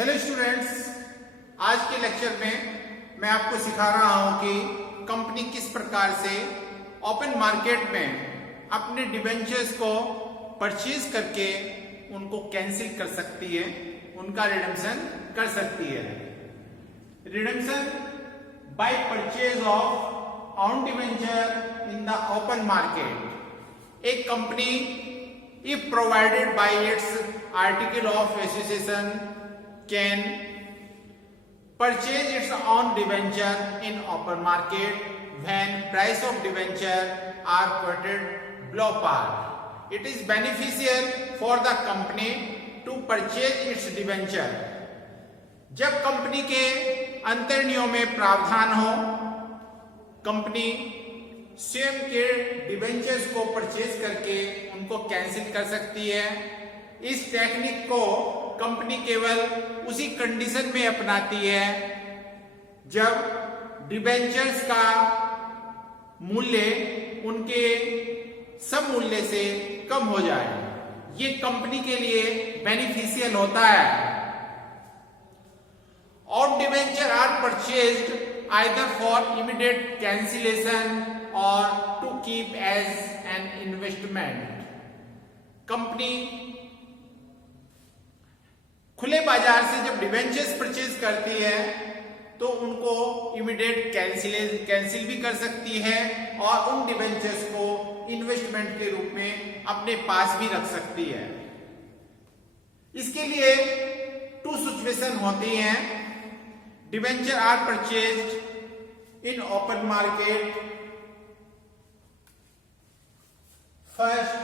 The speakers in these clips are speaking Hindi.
हेलो स्टूडेंट्स, आज के लेक्चर में मैं आपको सिखा रहा हूं कि कंपनी किस प्रकार से ओपन मार्केट में अपने डिबेंचर्स को परचेज करके उनको कैंसिल कर सकती है, उनका रिडेम्पशन कर सकती है। Redemption by purchase of on debenture in the open market. एक company if provided by its article of association can purchase its own debenture in open market when price of debenture are quoted below par. It is beneficial for the company to purchase its debenture. जब कंपनी के अंतर्नियमों में प्रावधान हो, कंपनी स्वयं के डिबेंचर्स को परचेज करके उनको कैंसिल कर सकती है। इस टेक्निक को कंपनी केवल उसी कंडीशन में अपनाती है जब डिबेंचर्स का मूल्य उनके सब मूल्य से कम हो जाए। ये कंपनी के लिए बेनिफिशियल होता है। और debenture are purchased either for immediate cancellation or to keep as an investment. Company खुले बाजार से जब डिबेंचर्स परचेज करती है तो उनको इमीडिएट कैंसिल भी कर सकती है और उन डिबेंचर्स को इन्वेस्टमेंट के रूप में अपने पास भी रख सकती है। इसके लिए टू सिचुएशन होती हैं। Debenture are purchased in open market. First,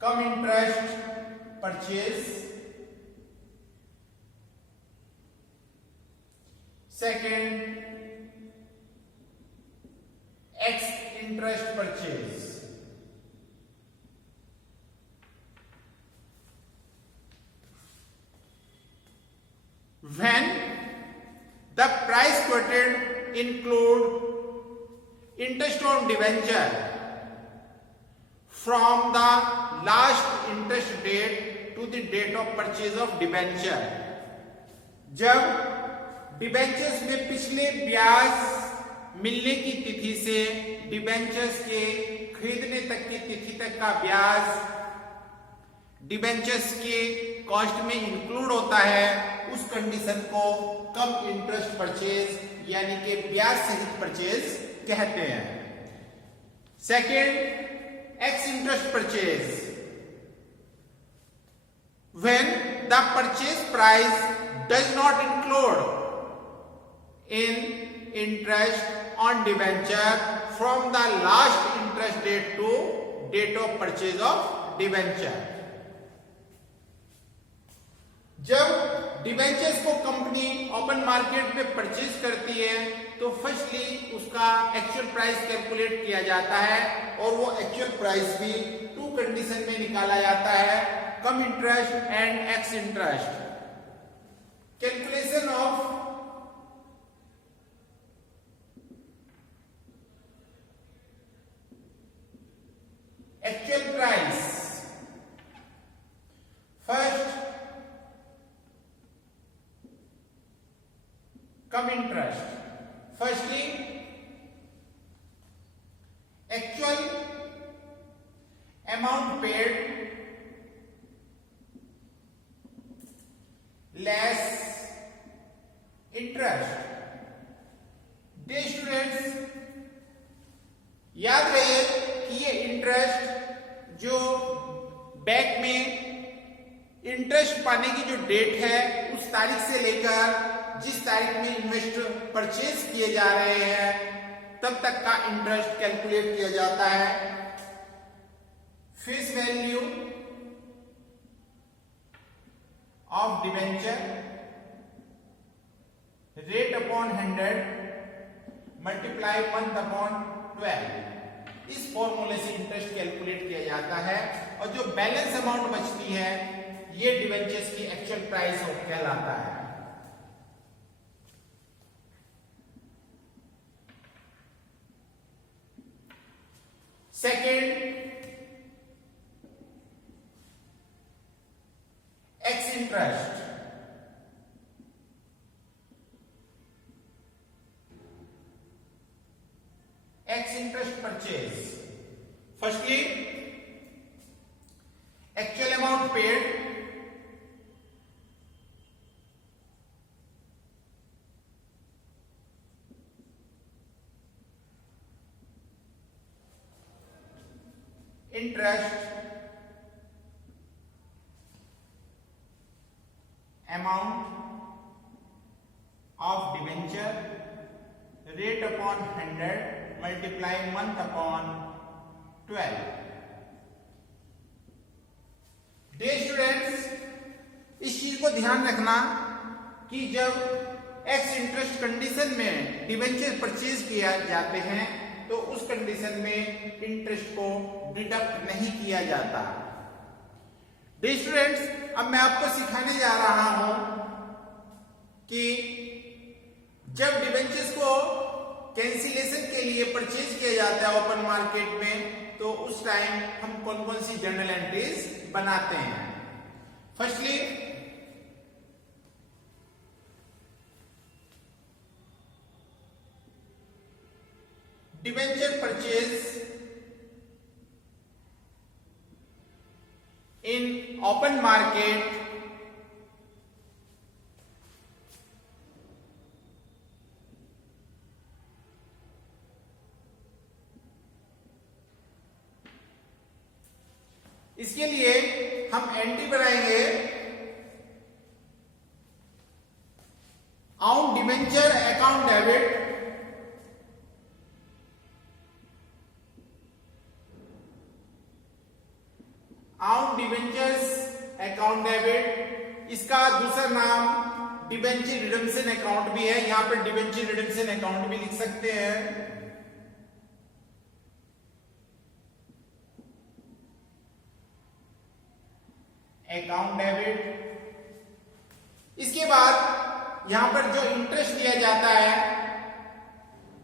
cum interest purchase. Second, ex interest purchase. When the price quoted include interest on debenture from the last interest date to the date of purchase of debenture। जब डिबेंचर्स में पिछले ब्याज मिलने की तिथि से डिबेंचर्स के खरीदने तक की तिथि तक का ब्याज डिबेंचर्स के कॉस्ट में इंक्लूड होता है, उस कंडीशन को कम इंटरेस्ट परचेज यानी कि ब्याज सहित परचेज कहते हैं। Second, ex interest purchase. When the purchase price does not include in interest on debenture from the last interest date to date of purchase of debenture. जब डिबेंचर्स को कंपनी ओपन मार्केट में परचेज करती है तो फर्स्टली उसका एक्चुअल प्राइस कैलकुलेट किया जाता है और वो एक्चुअल प्राइस भी टू कंडीशन में निकाला जाता है, cum interest and ex interest. Calculation of actual price. First, cum interest. Firstly actual amount paid less interest. Dear students, याद रहे कि ये इंटरेस्ट जो बैक में इंटरेस्ट पाने की जो डेट है उस तारीख से लेकर जिस तारीख में इन्वेस्ट परचेज किए जा रहे हैं तब तक का इंटरेस्ट कैलकुलेट किया जाता है। Face value of debenture rate upon 100 multiply month upon 12। इस फॉर्मूले से इंटरेस्ट कैलकुलेट किया जाता है और जो बैलेंस अमाउंट बचती है ये डिबेंचर्स की एक्चुअल प्राइस कहलाता है। Second, interest, X interest purchase. Firstly, actual amount paid, interest, amount of debenture, rate upon 100 multiply month upon 12. Dear students, इस चीज को ध्यान रखना कि जब एक्स इंटरेस्ट कंडीशन में डिबेंचर परचेज किया जाते हैं तो उस कंडीशन में इंटरेस्ट को डिडक्ट नहीं किया जाता। डियर स्टूडेंट्स, अब मैं आपको सिखाने जा रहा हूं कि जब डिबेंचर्स को कैंसिलेशन के लिए परचेज किया जाता है ओपन मार्केट में, तो उस टाइम हम कौन कौन सी जर्नल एंट्रीज बनाते हैं। Firstly, debenture purchase in open market इसके लिए हम एंट्री बनाएंगे on debenture account debit on debentures account debit, इसका दूसरा नाम डिबेंचर रिडेम्पशन अकाउंट भी है। यहां पर डिबेंचर रिडेम्पशन अकाउंट भी लिख सकते हैं। अकाउंट डेबिट, इसके बाद यहां पर जो इंटरेस्ट दिया जाता है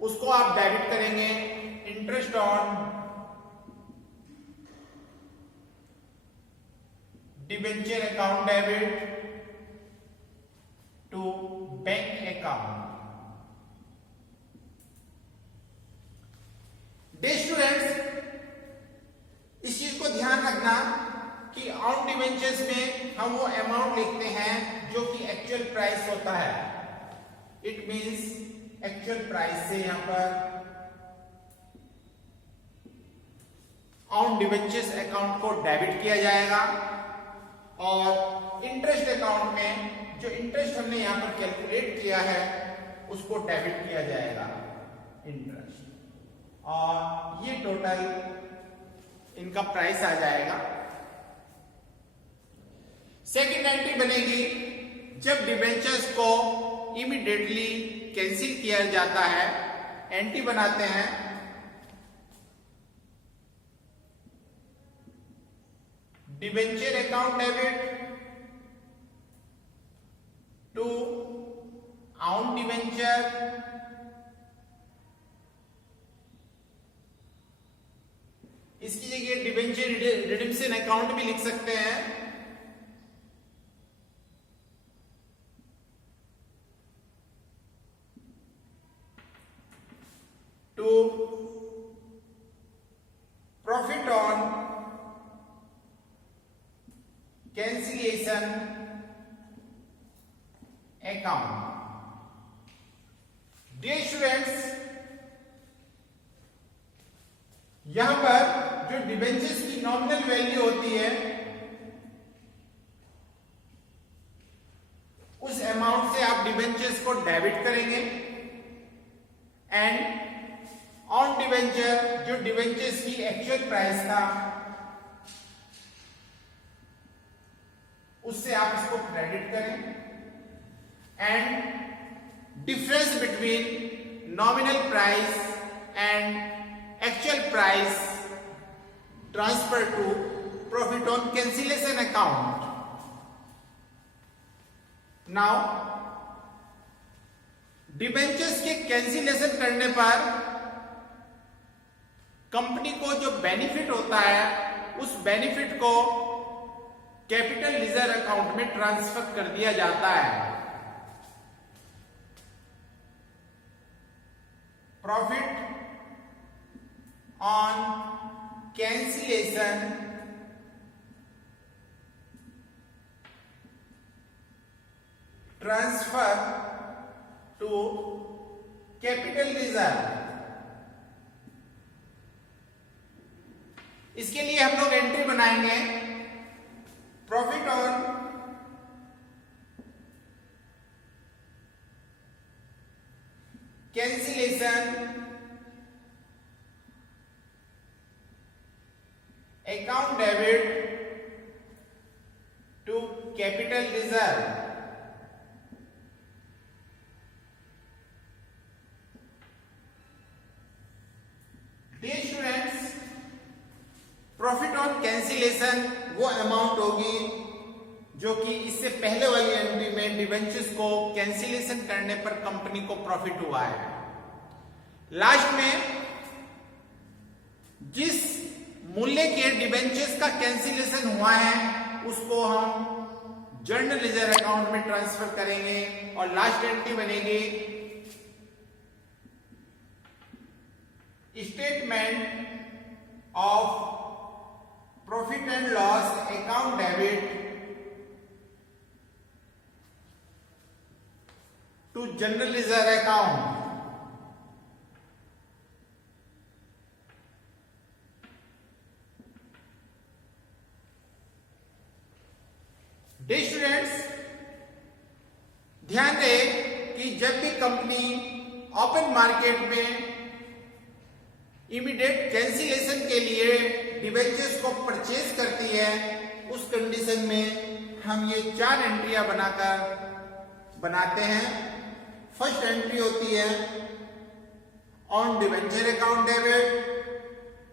उसको आप डेबिट करेंगे। Interest on debenture account debit to bank account. Dear students, इस चीज को ध्यान रखना कि ऑन डिबेंचर्स में हम वो अमाउंट लिखते हैं जो कि एक्चुअल प्राइस होता है। इट मींस एक्चुअल प्राइस से यहां पर ऑन डिबेंचर्स अकाउंट को डेबिट किया जाएगा और इंटरेस्ट अकाउंट में जो इंटरेस्ट हमने यहां पर कैलकुलेट किया है उसको डेबिट किया जाएगा इंटरेस्ट, और ये टोटल इनका प्राइस आ जाएगा। सेकेंड एंट्री बनेगी जब डिबेंचर्स को इमीडिएटली कैंसिल किया जाता है। एंट्री बनाते हैं debenture account debit to on debenture इसकी जगह डिबेंचर रिडेम्पशन अकाउंट भी लिख सकते हैं। To profit on cancellation account. Dear students, यहां पर जो डिबेंचर्स की नॉमिनल वैल्यू होती है उस अमाउंट से आप डिबेंचर्स को डेबिट करेंगे एंड ऑन डिबेंचर जो डिबेंचर्स की एक्चुअल प्राइस था उससे आप इसको क्रेडिट करें and difference between nominal price and actual price transfer to profit on cancellation account. Now debentures के कैंसिलेशन करने पर कंपनी को जो बेनिफिट होता है उस बेनिफिट को कैपिटल रिजर्व अकाउंट में ट्रांसफर कर दिया जाता है। Profit on cancellation transfer to capital reserve. इसके लिए हम लोग एंट्री बनाएंगे, profit on cancellation account debit to capital reserve. Dear students, profit on cancellation वो अमाउंट होगी जो कि इससे पहले वाली एंट्री में डिबेंचर्स को कैंसिलेशन करने पर कंपनी को प्रॉफिट हुआ है। लास्ट में जिस मूल्य के डिबेंचर्स का कैंसिलेशन हुआ है उसको हम जर्नल रिजर्व अकाउंट में ट्रांसफर करेंगे और लास्ट एंट्री बनेगी statement of profit and loss account debit to general reserve account. Dear students, ध्यान दें कि जब भी कंपनी ओपन मार्केट में इमीडिएट कैंसिलेशन के लिए डिबेंचर्स को परचेज करती है, उस कंडीशन में हम ये 4 एंट्रियां बनाते हैं। फर्स्ट एंट्री होती है on debenture account debit,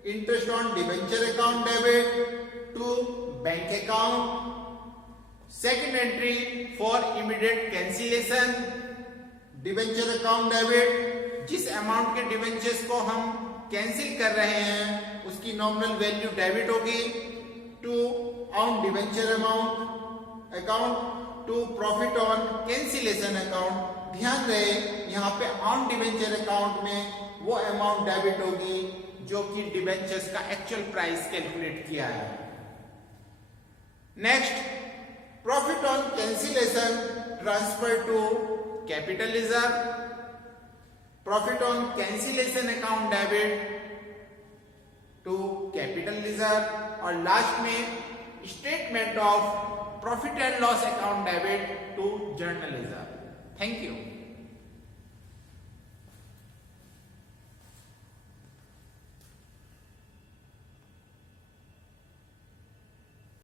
interest on debenture account debit to bank account. Second entry for immediate cancellation debenture account debit, जिस अमाउंट के डिबेंचर्स को हम कैंसिल कर रहे हैं उसकी नॉमिनल वैल्यू डेबिट होगी to on debenture amount account to profit on cancellation account. ध्यान रहे यहाँ पे ऑन डिबेंचर अकाउंट में वो अमाउंट डेबिट होगी जो कि डिबेंचर्स का एक्चुअल प्राइस कैलकुलेट किया है। Next, profit on cancellation transfer to capital reserve, profit on cancellation account debit to capital reserve और लास्ट में statement of profit and loss account debit to general reserve. Thank you.